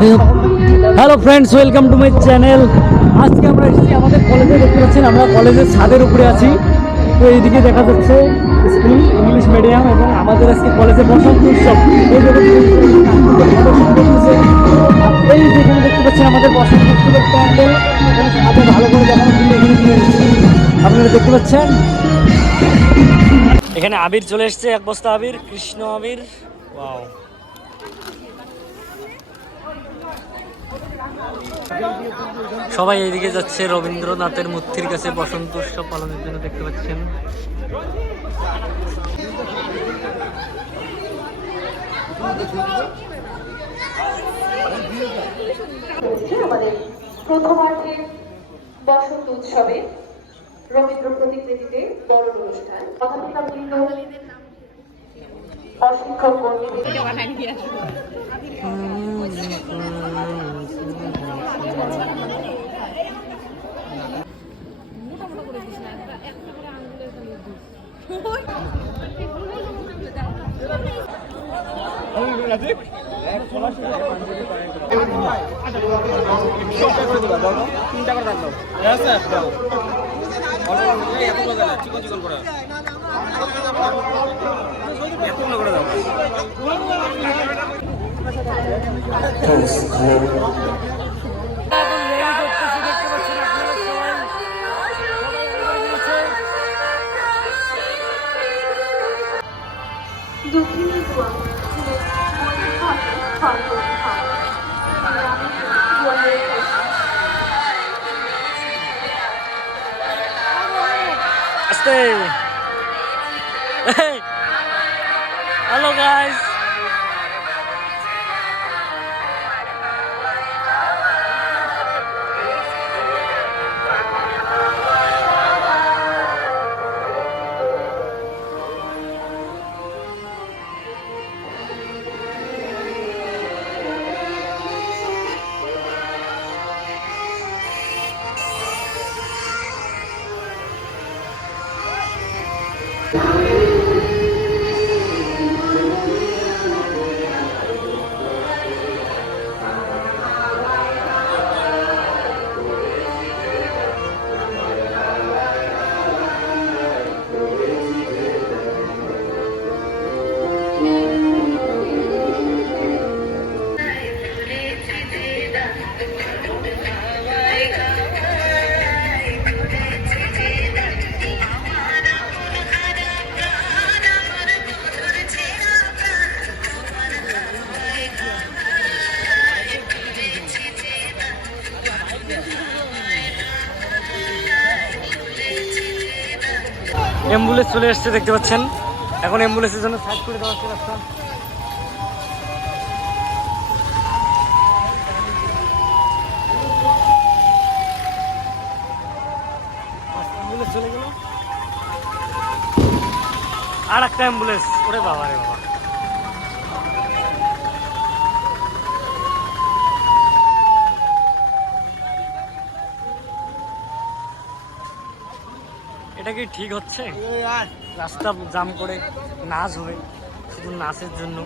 Hello friends, welcome to my channel. আজকে আমরা এসেছি আমাদের কলেজে, দেখতে পাচ্ছেন আমরা কলেজের ছাদের উপরে আছি। তো এইদিকে দেখা যাচ্ছে স্কুল ইংলিশ মিডিয়াম এবং আমাদের আজকে কলেজে বসন্ত উৎসব। এই এই যেখানে দেখতে পাচ্ছেন আমাদের বসন্ত উৎসবের প্যান্ডেল, এখানে ছাদে ভালো করে দেখানোর জন্য এখানে চলে এসেছি। আপনারা দেখতে পাচ্ছেন এখানে আবির চলে এসছে, এক বস্তা আবির, কৃষ্ণ আবির। ওয়াও, সবাই এইদিকে যাচ্ছে রবীন্দ্রনাথের মূর্তির কাছে বসন্ত উৎসব পালনের জন্য, দেখতে পাচ্ছেন। আমাদের প্রথমার্ধের বসন্ত উৎসবে রবীন্দ্র প্রতিকৃতিতে বড় অনুষ্ঠান, অধ্যাপিকাবৃন্দ, অশিক্ষক কর্মীদের হ্যালো গাইস, অ্যাম্বুলেন্স চলে এসছে, দেখতে পাচ্ছেন। এখন অ্যাম্বুলেন্সের জন্য সাইড করে দেওয়া হচ্ছে রাস্তা। অ্যাম্বুলেন্স চলে গেল, আর একটা অ্যাম্বুলেন্স। ওরে বাবা রে বাবা, এটা কি ঠিক হচ্ছে? রাস্তা জাম করে নাচ হবে শুধু নাচের জন্য।